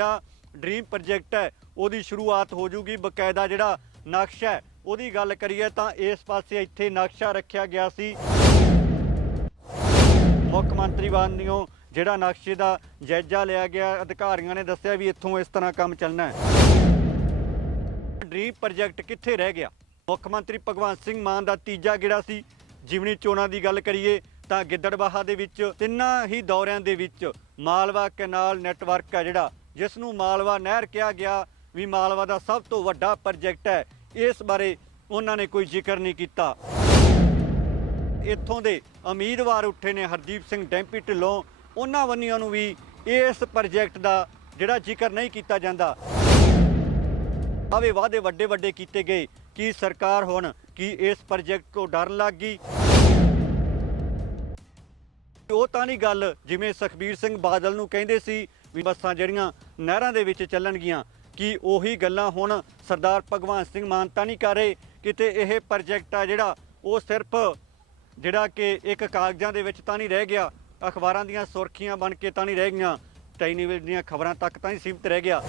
ਜਿਹੜਾ dream project ਹੈ, ਉਹਦੀ ਸ਼ੁਰੂਆਤ ਹੋ ਜੂਗੀ, ਬਕਾਇਦਾ ਜਿਹੜਾ ਨਕਸ਼ਾ ਹੈ, ਉਹਦੀ ਗੱਲ ਕਰੀਏ ਤਾਂ ਇਸ ਪਾਸੇ ਇੱਥੇ ਨਕਸ਼ਾ ਰੱਖਿਆ ਗਿਆ ਸੀ। ਮੁੱਖ ਮੰਤਰੀ ਵਾਨਿਓ ਜਿਹੜਾ ਨਕਸ਼ੇ ਦਾ ਜਾਇਜ਼ਾ ਲਿਆ ਗਿਆ, ਅਧਿਕਾਰੀਆਂ ਨੇ ਦੱਸਿਆ ਵੀ ਇੱਥੋਂ ਇਸ ਤਰ੍ਹਾਂ ਕੰਮ ਚੱਲਣਾ ਹੈ। ਡ੍ਰੀਮ ਪ੍ਰੋਜੈਕਟ ਕਿੱਥੇ ਰਹਿ ਗਿਆ? ਮੁੱਖ ਮੰਤਰੀ ਭਗਵੰਤ ਸਿੰਘ ਮਾਨ ਦਾ ਤੀਜਾ ਗੇੜਾ ਸੀ। ਜਿਮਨੀ ਚੋਣਾਂ ਦੀ ਗੱਲ ਕਰੀਏ ਤਾਂ ਗਿੱਦੜਬਾਹਾ ਦੇ ਵਿੱਚ ਤਿੰਨਾਂ ਹੀ ਦੌਰਿਆਂ ਦੇ ਵਿੱਚ ਮਾਲਵਾ ਕੈਨਾਲ ਨੈਟਵਰਕ ਹੈ ਜਿਹੜਾ ਜਿਸ ਨੂੰ ਮਾਲਵਾ ਨਹਿਰ ਕਿਹਾ ਗਿਆ ਵੀ ਮਾਲਵਾ ਦਾ ਸਭ ਤੋਂ ਵੱਡਾ ਪ੍ਰੋਜੈਕਟ ਹੈ। ਇਸ ਬਾਰੇ ਉਹਨਾਂ ਨੇ ਕੋਈ ਜ਼ਿਕਰ ਨਹੀਂ ਕੀਤਾ। ਇੱਥੋਂ ਦੇ ਉਮੀਦਵਾਰ ਉੱਠੇ ਨੇ ਹਰਦੀਪ ਸਿੰਘ ਡੈਂਪੀ ਢਿੱਲੋਂ। ਉਹਨਾਂ ਵੰਨੀਆਂ ਨੂੰ ਵੀ ਇਸ ਪ੍ਰੋਜੈਕਟ ਦਾ ਜਿਹੜਾ ਜ਼ਿਕਰ ਨਹੀਂ ਕੀਤਾ ਜਾਂਦਾ। ਆਵੇ ਵਾਅਦੇ ਵੱਡੇ ਵੱਡੇ ਕੀਤੇ ਗਏ। ਕਿ ਸਰਕਾਰ ਹੁਣ ਕੀ ਇਸ ਪ੍ਰੋਜੈਕਟ ਤੋਂ ਡਰਨ ਲੱਗ ਗਈ? ਉਹ ਤਾਂ ਨਹੀਂ ਗੱਲ ਜਿਵੇਂ ਸੁਖਬੀਰ ਸਿੰਘ ਬਾਦਲ ਨੂੰ ਕਹਿੰਦੇ ਸੀ ਵੀ ਬੱਸਾਂ ਜਿਹੜੀਆਂ ਨਹਿਰਾਂ ਦੇ ਵਿੱਚ ਚੱਲਣਗੀਆਂ, ਕਿ ਉਹੀ ਗੱਲਾਂ ਹੁਣ ਸਰਦਾਰ ਭਗਵੰਤ ਸਿੰਘ ਮਾਨ ਤਾਂ ਨਹੀਂ ਕਰ ਰਹੇ? ਕਿਤੇ ਇਹ ਪ੍ਰੋਜੈਕਟ ਆ ਜਿਹੜਾ, ਉਹ ਸਿਰਫ ਜਿਹੜਾ ਕਿ ਇੱਕ ਕਾਗਜ਼ਾਂ ਦੇ ਵਿੱਚ ਤਾਂ ਨਹੀਂ ਰਹਿ ਗਿਆ, ਅਖਬਾਰਾਂ ਦੀਆਂ ਸੁਰਖੀਆਂ ਬਣ ਕੇ ਤਾਂ ਨਹੀਂ ਰਹਿ ਗਈਆਂ, ਟੈਲੀਵਿਜ਼ਨ ਦੀਆਂ ਖਬਰਾਂ ਤੱਕ ਤਾਂ ਹੀ ਸੀਮਿਤ ਰਹਿ ਗਿਆ।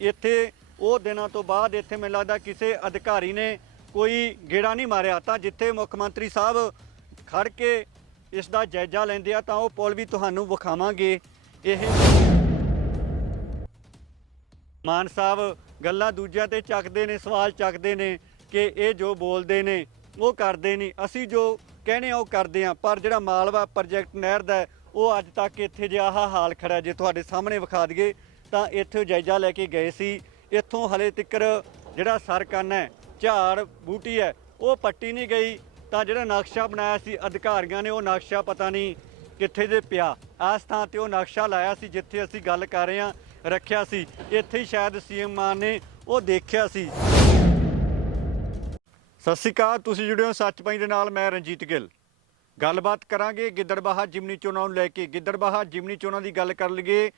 ਇੱਥੇ ਉਹ ਦਿਨਾਂ ਤੋਂ ਬਾਅਦ ਇੱਥੇ ਮੈਨੂੰ ਲੱਗਦਾ ਕਿਸੇ ਅਧਿਕਾਰੀ ਨੇ ਕੋਈ ਗੇੜਾ ਨਹੀਂ ਮਾਰਿਆ, ਤਾਂ ਜਿੱਥੇ ਮੁੱਖ ਮੰਤਰੀ ਸਾਹਿਬ ਖੜ ਕੇ ਇਸ ਦਾ ਜਾਇਜ਼ਾ ਲੈਂਦੇ ਆ ਤਾਂ ਉਹ ਪੁਲ ਵੀ ਤੁਹਾਨੂੰ ਵਿਖਾਵਾਂਗੇ। ਇਹ ਮਾਨ ਸਾਹਿਬ ਗੱਲਾਂ ਦੂਜਿਆਂ ਤੇ ਚੱਕਦੇ ਨੇ, ਸਵਾਲ ਚੱਕਦੇ ਨੇ ਕਿ ਇਹ ਜੋ ਬੋਲਦੇ ਨੇ, ਉਹ ਕਰਦੇ ਨਹੀਂ। ਅਸੀਂ ਜੋ ਕਹਿੰਦੇ ਆ, ਉਹ ਕਰਦੇ ਆ। ਪਰ ਜਿਹੜਾ ਮਾਲਵਾ ਪ੍ਰੋਜੈਕਟ ਨਹਿਰ ਦਾ ਉਹ ਅੱਜ ਤੱਕ ਇੱਥੇ ਜਿਹਾ ਹਾਲ ਖੜਾ ਜੇ ਤੁਹਾਡੇ ਸਾਹਮਣੇ ਵਿਖਾ ਦਈਏ, ਤਾਂ ਇੱਥੇ ਜਾਇਜ਼ਾ ਲੈ ਕੇ ਗਏ ਸੀ। ਇੱਥੋਂ ਹਲੇ ਤੱਕਰ ਜਿਹੜਾ ਸਰਕਨ ਹੈ, ਝਾੜ ਬੂਟੀ ਹੈ, ਉਹ ਪੱਟੀ ਨਹੀਂ ਗਈ। ਤਾਂ ਜਿਹੜਾ ਨਕਸ਼ਾ ਬਣਾਇਆ ਸੀ, ਅਧਿਕਾਰੀਆਂ ਨੇ ਉਹ ਨਕਸ਼ਾ ਪਤਾ ਨਹੀਂ ਕਿੱਥੇ ਜੇ ਪਿਆ। ਇਸ ਥਾਂ ਤੇ ਉਹ ਨਕਸ਼ਾ ਲਾਇਆ ਸੀ, ਜਿੱਥੇ ਅਸੀਂ ਗੱਲ ਕਰ ਰਹੇ ਹਾਂ, ਰੱਖਿਆ ਸੀ। ਇੱਥੇ ਹੀ ਸ਼ਾਇਦ ਸੀਐਮ ਮਾਨ ਨੇ ਉਹ ਦੇਖਿਆ ਸੀ। ਸਤਿ ਸ਼੍ਰੀ ਅਕਾਲ, ਤੁਸੀਂ ਜੁੜੇ ਹੋ ਸੱਚ ਪਾਈ ਦੇ ਨਾਲ, ਮੈਂ ਰਣਜੀਤ ਗਿੱਲ। ਗੱਲਬਾਤ ਕਰਾਂਗੇ ਗਿੱਦੜਬਾਹਾ ਜਿਮਨੀ ਚੋਣਾਂ ਨੂੰ ਲੈ ਕੇ। ਗਿੱਦੜਬਾਹਾ ਜਿਮਨੀ ਚੋਣਾਂ ਦੀ ਗੱਲ ਕਰ ਲਈਏ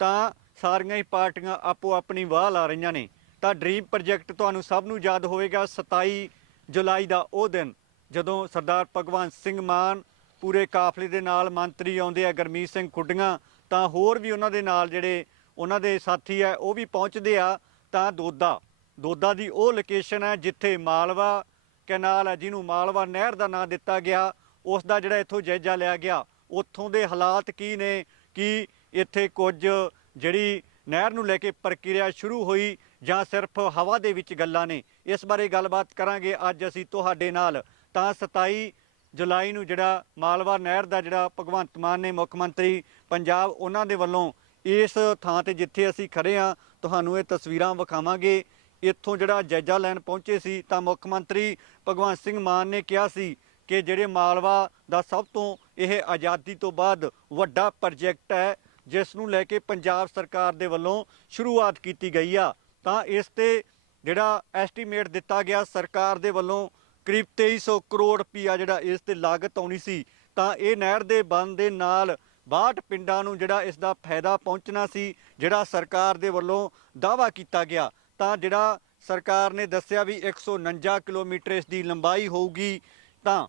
ਤਾਂ ਸਾਰੀਆਂ ਹੀ ਪਾਰਟੀਆਂ ਆਪੋ ਆਪਣੀ ਵਾਹ ਲਾ ਰਹੀਆਂ ਨੇ। ਤਾਂ ਡ੍ਰੀਮ ਪ੍ਰੋਜੈਕਟ ਤੁਹਾਨੂੰ ਸਭ ਨੂੰ ਯਾਦ ਹੋਵੇਗਾ 27 ਜੁਲਾਈ ਦਾ ਉਹ ਦਿਨ। ਜਦੋਂ ਸਰਦਾਰ ਭਗਵੰਤ ਸਿੰਘ ਮਾਨ ਪੂਰੇ ਕਾਫਲੇ ਦੇ ਨਾਲ ਮੰਤਰੀ ਆਉਂਦੇ ਆ, ਗਰਮੀਤ ਸਿੰਘ ਖੁੱਡੀਆਂ, ਤਾਂ ਹੋਰ ਵੀ ਉਹਨਾਂ ਦੇ ਨਾਲ ਜਿਹੜੇ ਉਹਨਾਂ ਦੇ ਸਾਥੀ ਆ, ਉਹ ਵੀ ਪਹੁੰਚਦੇ ਆ, ਤਾਂ ਦੋਦਾ ਦੋਦਾ ਦੀ ਉਹ ਲੋਕੇਸ਼ਨ ਹੈ ਜਿੱਥੇ ਮਾਲਵਾ ਕੈਨਾਲ ਹੈ ਜਿਹਨੂੰ ਮਾਲਵਾ ਨਹਿਰ ਦਾ ਨਾਂ ਦਿੱਤਾ ਗਿਆ ਉਸ ਦਾ ਜਿਹੜਾ ਇੱਥੋਂ ਜਾਇਜ਼ਾ ਲਿਆ ਗਿਆ। ਉੱਥੋਂ ਦੇ ਹਾਲਾਤ ਕੀ ਨੇ? ਕਿ ਇੱਥੇ ਕੁਝ ਜਿਹੜੀ ਨਹਿਰ ਨੂੰ ਲੈ ਕੇ ਪ੍ਰਕਿਰਿਆ ਸ਼ੁਰੂ ਹੋਈ ਜਾਂ ਸਿਰਫ ਹਵਾ ਦੇ ਵਿੱਚ ਗੱਲਾਂ ਨੇ? ਇਸ ਬਾਰੇ ਗੱਲਬਾਤ ਕਰਾਂਗੇ। ਅੱਜ ਅਸੀਂ ਤੁਹਾਡੇ ਨਾਲ ਤਾਂ 27 ਜੁਲਾਈ ਨੂੰ ਜਿਹੜਾ ਮਾਲਵਾ ਨਹਿਰ ਦਾ ਜਿਹੜਾ ਭਗਵੰਤ ਮਾਨ ਨੇ ਮੁੱਖ ਮੰਤਰੀ ਪੰਜਾਬ ਉਹਨਾਂ ਦੇ ਵੱਲੋਂ ਇਸ ਥਾਂ ਤੇ ਜਿੱਥੇ ਅਸੀਂ ਖੜੇ ਆ ਤੁਹਾਨੂੰ ਇਹ ਤਸਵੀਰਾਂ ਵਿਖਾਵਾਂਗੇ। ਇੱਥੋਂ ਜਿਹੜਾ ਜਾਇਜ਼ਾ ਲੈਣ ਪਹੁੰਚੇ ਸੀ ਤਾਂ ਮੁੱਖ ਮੰਤਰੀ ਭਗਵੰਤ ਸਿੰਘ ਮਾਨ ਨੇ ਕਿਹਾ ਸੀ ਕਿ ਜਿਹੜੇ ਮਾਲਵਾ ਦਾ ਸਭ ਤੋਂ ਇਹ ਆਜ਼ਾਦੀ ਤੋਂ ਬਾਅਦ ਵੱਡਾ ਪ੍ਰੋਜੈਕਟ ਹੈ, ਜਿਸ ਨੂੰ ਲੈ ਕੇ ਪੰਜਾਬ ਸਰਕਾਰ ਦੇ ਵੱਲੋਂ ਸ਼ੁਰੂਆਤ ਕੀਤੀ ਗਈ ਆ, ਤਾਂ ਇਸ ਤੇ ਜਿਹੜਾ ਐਸਟੀਮੇਟ ਦਿੱਤਾ ਗਿਆ ਸਰਕਾਰ ਦੇ ਵੱਲੋਂ ਕਰੀਬ 2300 ਕਰੋੜ ਰੁਪਈਆ ਜਿਹੜਾ ਇਸ ਤੇ ਲਾਗਤ ਆਉਣੀ ਸੀ, ਤਾਂ ਇਹ ਨਹਿਰ ਦੇ ਬੰਦ ਦੇ ਨਾਲ 62 ਪਿੰਡਾਂ ਨੂੰ ਜਿਹੜਾ ਇਸ ਦਾ ਫਾਇਦਾ ਪਹੁੰਚਣਾ ਸੀ, ਜਿਹੜਾ ਸਰਕਾਰ ਦੇ ਵੱਲੋਂ ਦਾਅਵਾ ਕੀਤਾ ਗਿਆ। ਤਾਂ ਜਿਹੜਾ ਸਰਕਾਰ ਨੇ ਦੱਸਿਆ ਵੀ 149 ਕਿਲੋਮੀਟਰ ਇਸ ਦੀ ਲੰਬਾਈ ਹੋਊਗੀ, ਤਾਂ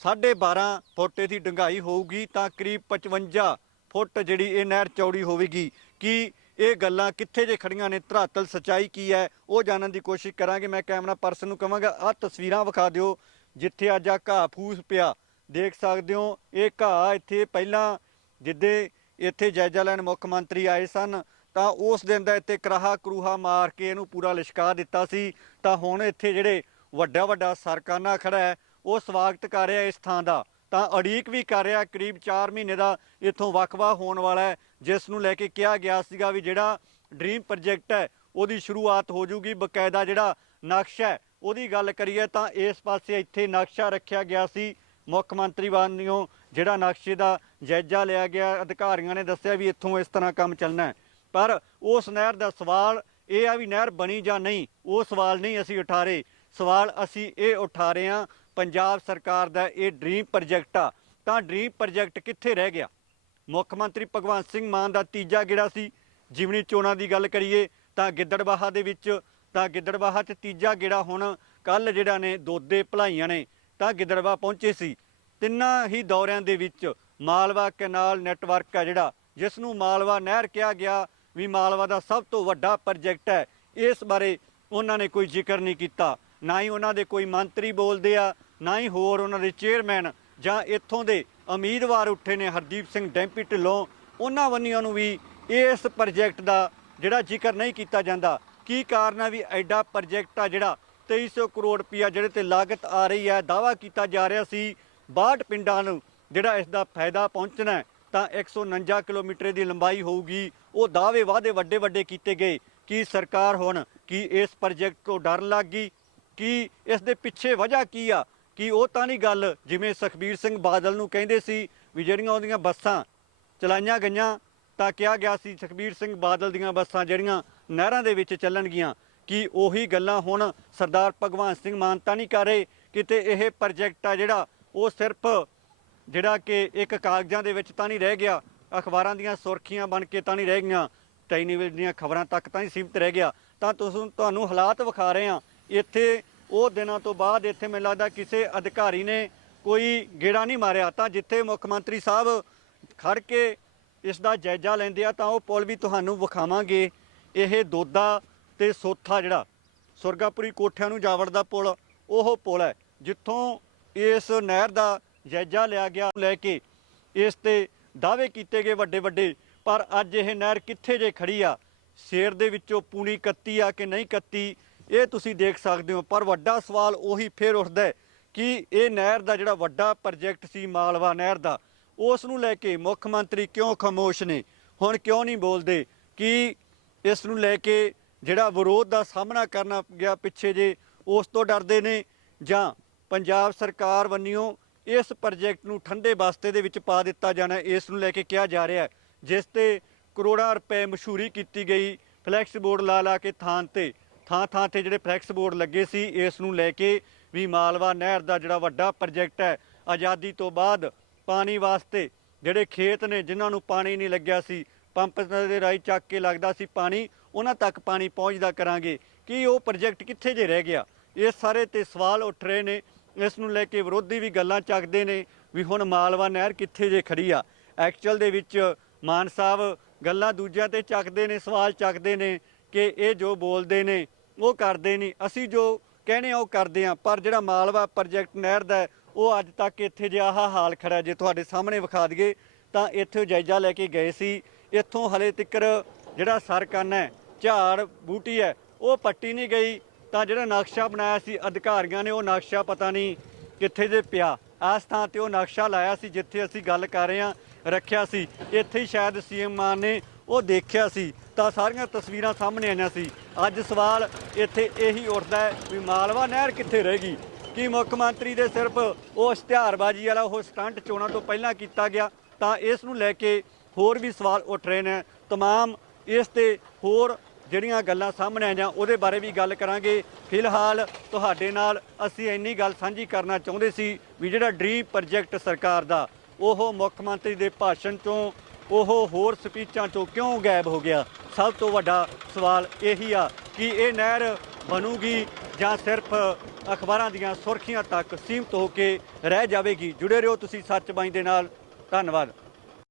12.5 ਫੁੱਟ ਦੀ ਡੰਗਾਈ ਹੋਊਗੀ, ਤਾਂ ਕਰੀਬ 55 ਫੁੱਟ ਜਿਹੜੀ ਇਹ ਨਹਿਰ ਚੌੜੀ ਹੋਵੇਗੀ। ਕਿ ਇਹ ਗੱਲਾਂ ਕਿੱਥੇ ਜੇ ਖੜੀਆਂ ਨੇ, ਧਰਾਤਲ ਸਚਾਈ ਕੀ ਹੈ, ਉਹ ਜਾਣਨ ਦੀ ਕੋਸ਼ਿਸ਼ ਕਰਾਂਗੇ। ਮੈਂ ਕੈਮਰਾ ਪਰਸਨ ਨੂੰ ਕਹਾਂਗਾ, ਆਹ ਤਸਵੀਰਾਂ ਵਿਖਾ ਦਿਓ, ਜਿੱਥੇ ਅੱਜ ਆ ਘਾਹ ਫੂਸ ਪਿਆ। ਦੇਖ ਸਕਦੇ ਹੋ, ਇਹ ਘਾਹ ਇੱਥੇ ਪਹਿਲਾਂ ਜਿੱਦੇ ਇੱਥੇ ਜਾਇਜ਼ਾ ਲੈਣ ਮੁੱਖ ਮੰਤਰੀ ਆਏ ਸਨ, ਤਾਂ ਉਸ ਦਿਨ ਦਾ ਇੱਥੇ ਕਰਾਹਾ ਕਰੂਹਾ ਮਾਰ ਕੇ ਇਹਨੂੰ ਪੂਰਾ ਲਿਸ਼ਕਾ ਦਿੱਤਾ ਸੀ। ਤਾਂ ਹੁਣ ਇੱਥੇ ਜਿਹੜੇ ਵੱਡਾ ਵੱਡਾ ਸਰਕਾਨਾ ਖੜਾ ਹੈ, ਉਹ ਸਵਾਗਤ ਕਰ ਰਿਹਾ ਇਸ ਥਾਂ ਦਾ। ਤਾਂ ਅੜੀਕ ਵੀ ਕਰ ਰਿਹਾ, ਕਰੀਬ 4 ਮਹੀਨੇ ਦਾ ਇੱਥੋਂ ਵਕਵਾ ਹੋਣ ਵਾਲਾ ਹੈ। ਜਿਸ ਨੂੰ ਲੈ ਕੇ ਕਿਹਾ ਗਿਆ ਸੀਗਾ ਵੀ ਜਿਹੜਾ ਡ੍ਰੀਮ ਪ੍ਰੋਜੈਕਟ ਹੈ, ਉਹਦੀ ਸ਼ੁਰੂਆਤ ਹੋ ਜੂਗੀ, ਬਕਾਇਦਾ ਜਿਹੜਾ ਨਕਸ਼ਾ ਹੈ, ਉਹਦੀ ਗੱਲ ਕਰੀਏ ਤਾਂ ਇਸ ਪਾਸੇ ਇੱਥੇ ਨਕਸ਼ਾ ਰੱਖਿਆ ਗਿਆ ਸੀ। ਮੁੱਖ ਮੰਤਰੀ ਵੱਲੋਂ ਜਿਹੜਾ ਨਕਸ਼ੇ ਦਾ ਜਾਇਜ਼ਾ ਲਿਆ ਗਿਆ, ਅਧਿਕਾਰੀਆਂ ਨੇ ਦੱਸਿਆ ਵੀ ਇੱਥੋਂ ਇਸ ਤਰ੍ਹਾਂ ਕੰਮ ਚੱਲਣਾ ਹੈ। ਪਰ ਉਸ ਨਹਿਰ ਦਾ ਸਵਾਲ ਇਹ ਆ ਵੀ ਨਹਿਰ ਬਣੀ ਜਾਂ ਨਹੀਂ, ਉਹ ਸਵਾਲ ਨਹੀਂ ਅਸੀਂ ਉਠਾ ਰਹੇ ਸਵਾਲ ਅਸੀਂ ਇਹ ਉਠਾ ਰਹੇ ਹਾਂ, ਪੰਜਾਬ ਸਰਕਾਰ ਦਾ ਇਹ ਡ੍ਰੀਮ ਪ੍ਰੋਜੈਕਟ ਆ। ਤਾਂ ਡ੍ਰੀਮ ਪ੍ਰੋਜੈਕਟ ਕਿੱਥੇ ਰਹਿ ਗਿਆ? ਮੁੱਖ ਮੰਤਰੀ ਭਗਵੰਤ ਸਿੰਘ ਮਾਨ ਦਾ ਤੀਜਾ ਗੇੜਾ ਸੀ। ਜਿਮਨੀ ਚੋਣਾਂ ਦੀ ਗੱਲ ਕਰੀਏ ਤਾਂ ਗਿੱਦੜਬਾਹਾ ਦੇ ਵਿੱਚ, ਤਾਂ ਗਿੱਦੜਬਾਹਾ 'ਚ ਤੀਜਾ ਗੇੜਾ ਹੁਣ ਕੱਲ ਜਿਹੜਾ ਨੇ ਦੋਦੇ ਭਲਾਈਆਂ ਨੇ, ਤਾਂ ਗਿੱਦੜਬਾਹਾ ਪਹੁੰਚੇ ਸੀ। ਤਿੰਨਾਂ ਹੀ ਦੌਰਿਆਂ ਦੇ ਵਿੱਚ ਮਾਲਵਾ ਕੈਨਾਲ ਨੈਟਵਰਕ ਹੈ ਜਿਹੜਾ ਜਿਸ ਨੂੰ ਮਾਲਵਾ ਨਹਿਰ ਕਿਹਾ ਗਿਆ ਵੀ ਮਾਲਵਾ ਦਾ ਸਭ ਤੋਂ ਵੱਡਾ ਪ੍ਰੋਜੈਕਟ ਹੈ। ਇਸ ਬਾਰੇ ਉਹਨਾਂ ਨੇ ਕੋਈ ਜ਼ਿਕਰ ਨਹੀਂ ਕੀਤਾ। ਨਾ ਹੀ ਉਹਨਾਂ ਦੇ ਕੋਈ ਮੰਤਰੀ ਬੋਲਦੇ ਆ, ਨਾ ਹੀ ਹੋਰ ਉਹਨਾਂ ਦੇ ਚੇਅਰਮੈਨ ਜਾਂ ਇੱਥੋਂ ਦੇ ਉਮੀਦਵਾਰ ਉੱਠੇ ਨੇ ਹਰਦੀਪ ਸਿੰਘ ਡੈਂਪੀ ਢਿੱਲੋਂ, ਉਹਨਾਂ ਵੰਨੀਆਂ ਨੂੰ ਵੀ ਇਸ ਪ੍ਰੋਜੈਕਟ ਦਾ ਜਿਹੜਾ ਜ਼ਿਕਰ ਨਹੀਂ ਕੀਤਾ ਜਾਂਦਾ। ਕੀ ਕਾਰਨ ਆ ਵੀ ਐਡਾ ਪ੍ਰੋਜੈਕਟ ਆ ਜਿਹੜਾ 2300 ਕਰੋੜ ਰੁਪਇਆ ਜਿਹੜੇ ਤੇ ਲਾਗਤ ਆ ਰਹੀ ਹੈ ਦਾਵਾ ਕੀਤਾ ਜਾ ਰਿਹਾ ਸੀ। 62 ਪਿੰਡਾਂ ਨੂੰ ਜਿਹੜਾ ਇਸ ਦਾ ਫਾਇਦਾ ਪਹੁੰਚਣਾ ਹੈ, ਤਾਂ 149 ਕਿਲੋਮੀਟਰ ਦੀ ਲੰਬਾਈ ਹੋਊਗੀ। ਉਹ ਦਾਅਵੇ ਵਾਅਦੇ ਵੱਡੇ ਵੱਡੇ ਕੀਤੇ ਗਏ। ਕਿ ਸਰਕਾਰ ਹੁਣ, ਕੀ ਇਸ ਪ੍ਰੋਜੈਕਟ ਤੋਂ ਡਰ ਲੱਗ ਗਈ? ਕੀ ਇਸ ਦੇ ਪਿੱਛੇ ਵਜ੍ਹਾ ਕੀ ਆ? ਕਿ ਉਹ ਤਾਂ ਨਹੀਂ ਗੱਲ ਜਿਵੇਂ ਸੁਖਬੀਰ ਸਿੰਘ ਬਾਦਲ ਨੂੰ ਕਹਿੰਦੇ ਸੀ ਵੀ ਜਿਹੜੀਆਂ ਉਹਦੀਆਂ ਬੱਸਾਂ ਚਲਾਈਆਂ ਗਈਆਂ, ਤਾਂ ਕਿਹਾ ਗਿਆ ਸੀ ਸੁਖਬੀਰ ਸਿੰਘ ਬਾਦਲ ਦੀਆਂ ਬੱਸਾਂ ਜਿਹੜੀਆਂ ਨਹਿਰਾਂ ਦੇ ਵਿੱਚ ਚੱਲਣਗੀਆਂ। ਕਿ ਉਹੀ ਗੱਲਾਂ ਹੁਣ ਸਰਦਾਰ ਭਗਵੰਤ ਸਿੰਘ ਮਾਨ ਤਾਂ ਨਹੀਂ ਕਰ ਰਹੇ? ਕਿਤੇ ਇਹ ਪ੍ਰੋਜੈਕਟ ਆ ਜਿਹੜਾ, ਉਹ ਸਿਰਫ ਜਿਹੜਾ ਕਿ ਇੱਕ ਕਾਗਜ਼ਾਂ ਦੇ ਵਿੱਚ ਤਾਂ ਨਹੀਂ ਰਹਿ ਗਿਆ, ਅਖਬਾਰਾਂ ਦੀਆਂ ਸੁਰਖੀਆਂ ਬਣ ਕੇ ਤਾਂ ਨਹੀਂ ਰਹਿ ਗਈਆਂ, ਟੈਲੀਵਿਜ਼ਨ ਦੀਆਂ ਖਬਰਾਂ ਤੱਕ ਤਾਂ ਹੀ ਸੀਮਿਤ ਰਹਿ ਗਿਆ। ਤਾਂ ਤੁਸੀਂ, ਤੁਹਾਨੂੰ ਹਾਲਾਤ ਵਿਖਾ ਰਹੇ ਹਾਂ। ਇੱਥੇ ਉਹ ਦਿਨਾਂ ਤੋਂ ਬਾਅਦ ਇੱਥੇ ਮੈਨੂੰ ਲੱਗਦਾ ਕਿਸੇ ਅਧਿਕਾਰੀ ਨੇ ਕੋਈ ਗੇੜਾ ਨਹੀਂ ਮਾਰਿਆ। ਤਾਂ ਜਿੱਥੇ ਮੁੱਖ ਮੰਤਰੀ ਸਾਹਿਬ ਖੜ ਕੇ ਇਸ ਦਾ ਜਾਇਜ਼ਾ ਲੈਂਦੇ ਆ, ਤਾਂ ਉਹ ਪੁਲ ਵੀ ਤੁਹਾਨੂੰ ਵਿਖਾਵਾਂਗੇ। ਇਹ ਦੋਦਾ ਤੇ ਸੋਥਾ ਜਿਹੜਾ ਸੁਰਗਾਪੁਰੀ ਕੋਠਿਆਂ ਨੂੰ ਜਾਵੜ ਦਾ ਪੁਲ, ਉਹ ਪੁਲ ਹੈ, ਜਿੱਥੋਂ ਇਸ ਨਹਿਰ ਦਾ ਜਾਇਜ਼ਾ ਲਿਆ ਗਿਆ। ਲੈ ਕੇ ਇਸ ਤੇ ਦਾਅਵੇ ਕੀਤੇ ਗਏ ਵੱਡੇ ਵੱਡੇ ਪਰ ਅੱਜ ਇਹ ਨਹਿਰ ਕਿੱਥੇ ਜੇ ਖੜੀ ਆ? ਸ਼ੇਰ ਦੇ ਵਿੱਚੋਂ ਪੂਣੀ ਕੱਤੀ ਆ ਕਿ ਨਹੀਂ ਕੱਤੀ? ਇਹ ਤੁਸੀਂ ਦੇਖ ਸਕਦੇ ਹੋ, ਪਰ ਵੱਡਾ ਸਵਾਲ ਉਹੀ ਫੇਰ ਉੱਠਦਾ ਹੈ ਕਿ ਇਹ ਨਹਿਰ ਦਾ ਜਿਹੜਾ ਵੱਡਾ ਪ੍ਰੋਜੈਕਟ ਸੀ ਮਾਲਵਾ ਨਹਿਰ ਦਾ, ਉਸ ਨੂੰ ਲੈ ਕੇ ਮੁੱਖ ਮੰਤਰੀ ਕਿਉਂ ਖਾਮੋਸ਼ ਨੇ? ਹੁਣ ਕਿਉਂ ਨਹੀਂ ਬੋਲਦੇ ਕਿ ਇਸ ਨੂੰ ਲੈ ਕੇ ਜਿਹੜਾ ਵਿਰੋਧ ਦਾ ਸਾਹਮਣਾ ਕਰਨਾ ਗਿਆ ਪਿੱਛੇ ਜੇ, ਉਸ ਤੋਂ ਡਰਦੇ ਨੇ? ਜਾਂ ਪੰਜਾਬ ਸਰਕਾਰ ਵੱਲੋਂ ਇਸ ਪ੍ਰੋਜੈਕਟ ਨੂੰ ਠੰਡੇ ਬਸਤੇ ਦੇ ਵਿੱਚ ਪਾ ਦਿੱਤਾ ਜਾਣਾ, ਇਸ ਨੂੰ ਲੈ ਕੇ ਕਿਹਾ ਜਾ ਰਿਹਾ ਜਿਸ ਤੇ ਕਰੋੜਾਂ ਰੁਪਏ ਮਸ਼ਹੂਰੀ ਕੀਤੀ ਗਈ, ਫਲੈਕਸ ਬੋਰਡ ਲਾ ਲਾ ਕੇ ਥਾਂ ਤੇ। ਥਾਂ ਥਾਂ ਤੇ ਜਿਹੜੇ ਫਲੈਕਸ ਬੋਰਡ ਲੱਗੇ ਸੀ, ਇਸ ਨੂੰ ਲੈ ਕੇ ਵੀ ਮਾਲਵਾ ਨਹਿਰ ਦਾ ਜਿਹੜਾ ਵੱਡਾ ਪ੍ਰੋਜੈਕਟ ਹੈ, ਆਜ਼ਾਦੀ ਤੋਂ ਬਾਅਦ ਪਾਣੀ ਵਾਸਤੇ ਜਿਹੜੇ ਖੇਤ ਨੇ, ਜਿਨ੍ਹਾਂ ਨੂੰ ਪਾਣੀ ਨਹੀਂ ਲੱਗਿਆ ਸੀ, ਪੰਪ ਦੇ ਰਾਹੀਂ ਚੱਕ ਕੇ ਲੱਗਦਾ ਸੀ ਪਾਣੀ, ਉਹਨਾਂ ਤੱਕ ਪਾਣੀ ਪਹੁੰਚਦਾ ਕਰਾਂਗੇ। ਕਿ ਉਹ ਪ੍ਰੋਜੈਕਟ ਕਿੱਥੇ ਜੇ ਰਹਿ ਗਿਆ? ਇਹ ਸਾਰੇ ਤੇ ਸਵਾਲ ਉੱਠ ਰਹੇ ਨੇ। ਇਸ ਨੂੰ ਲੈ ਕੇ ਵਿਰੋਧੀ ਵੀ ਗੱਲਾਂ ਚੱਕਦੇ ਨੇ ਵੀ ਹੁਣ ਮਾਲਵਾ ਨਹਿਰ ਕਿੱਥੇ ਜੇ ਖੜੀ ਆ। ਐਕਚੁਅਲ ਦੇ ਵਿੱਚ ਮਾਨ ਸਾਹਿਬ ਗੱਲਾਂ ਦੂਜਿਆਂ ਤੇ ਚੱਕਦੇ ਨੇ, ਸਵਾਲ ਚੱਕਦੇ ਨੇ। ਕਿ ਇਹ ਜੋ ਬੋਲਦੇ ਨੇ, ਉਹ ਕਰਦੇ ਨਹੀਂ ਅਸੀਂ ਜੋ ਕਹਿੰਦੇ ਆ, ਉਹ ਕਰਦੇ ਆ। ਪਰ ਜਿਹੜਾ ਮਾਲਵਾ ਪ੍ਰੋਜੈਕਟ ਨਹਿਰ ਦਾ ਉਹ ਅੱਜ ਤੱਕ ਇੱਥੇ ਜਿਹਾ ਆਹ ਹਾਲ ਖੜਾ ਜੇ ਤੁਹਾਡੇ ਸਾਹਮਣੇ ਵਿਖਾ ਦਈਏ, ਤਾਂ ਇੱਥੇ ਜਾਇਜ਼ਾ ਲੈ ਕੇ ਗਏ ਸੀ। ਇੱਥੋਂ ਹਲੇ ਤੱਕਰ ਜਿਹੜਾ ਸਰਕਨ ਹੈ, ਝਾੜ, ਬੂਟੀ ਹੈ, ਉਹ ਪੱਟੀ ਨਹੀਂ ਗਈ। ਤਾਂ ਜਿਹੜਾ ਨਕਸ਼ਾ ਬਣਾਇਆ ਸੀ, ਅਧਿਕਾਰੀਆਂ ਨੇ, ਉਹ ਨਕਸ਼ਾ ਪਤਾ ਨਹੀਂ ਕਿੱਥੇ ਜੇ ਪਿਆ। ਆਸ ਥਾਂ ਤੇ ਉਹ ਨਕਸ਼ਾ ਲਾਇਆ ਸੀ, ਜਿੱਥੇ ਅਸੀਂ ਗੱਲ ਕਰ ਰਹੇ ਹਾਂ, ਰੱਖਿਆ ਸੀ। ਇੱਥੇ ਹੀ ਸ਼ਾਇਦ ਸੀਐਮ ਮਾਨ ਨੇ ਉਹ ਦੇਖਿਆ ਸੀ। ਤਾਂ ਸਾਰੀਆਂ ਤਸਵੀਰਾਂ ਸਾਹਮਣੇ ਆਈਆਂ ਸੀ। ਅੱਜ ਸਵਾਲ ਇੱਥੇ ਇਹੀ ਉੱਠਦਾ ਹੈ ਵੀ ਮਾਲਵਾ ਨਹਿਰ ਕਿੱਥੇ ਰਹੇਗੀ ਗਈ? ਕੀ ਮੁੱਖ ਮੰਤਰੀ ਦੇ ਸਿਰਫ ਉਹ ਇਸ਼ਤਿਹਾਰਬਾਜ਼ੀ ਵਾਲਾ ਉਹ ਸਟੰਟ ਚੋਣਾਂ ਤੋਂ ਪਹਿਲਾਂ ਕੀਤਾ ਗਿਆ, ਤਾਂ ਇਸ ਨੂੰ ਲੈ ਕੇ ਹੋਰ ਵੀ ਸਵਾਲ ਉੱਠ ਰਹੇ ਨੇ। ਤਮਾਮ ਇਸ ਤੇ ਹੋਰ ਜਿਹੜੀਆਂ ਗੱਲਾਂ ਸਾਹਮਣੇ ਆਈਆਂ, ਉਹਦੇ ਬਾਰੇ ਵੀ ਗੱਲ ਕਰਾਂਗੇ। ਫਿਲਹਾਲ ਤੁਹਾਡੇ ਨਾਲ ਅਸੀਂ ਇੰਨੀ ਗੱਲ ਸਾਂਝੀ ਕਰਨਾ ਚਾਹੁੰਦੇ ਸੀ ਵੀ ਜਿਹੜਾ ਡ੍ਰੀਮ ਪ੍ਰੋਜੈਕਟ ਸਰਕਾਰ ਦਾ, ਉਹ ਮੁੱਖ ਮੰਤਰੀ ਦੇ ਭਾਸ਼ਣ ਤੋਂ ਉਹ ਹੋਰ ਸਪੀਚਾਂ ਚੋਂ ਕਿਉਂ ਗਾਇਬ ਹੋ ਗਿਆ? ਸਭ ਤੋਂ ਵੱਡਾ ਸਵਾਲ ਇਹੀ ਆ ਕਿ ਇਹ ਨਹਿਰ ਬਣੂਗੀ ਜਾਂ ਸਿਰਫ ਅਖਬਾਰਾਂ ਦੀਆਂ ਸੁਰਖੀਆਂ ਤੱਕ ਸੀਮਤ ਹੋ ਕੇ ਰਹਿ ਜਾਵੇਗੀ? ਜੁੜੇ ਰਹੋ ਤੁਸੀਂ ਸੱਚ ਬਾਈ ਦੇ ਨਾਲ। ਧੰਨਵਾਦ।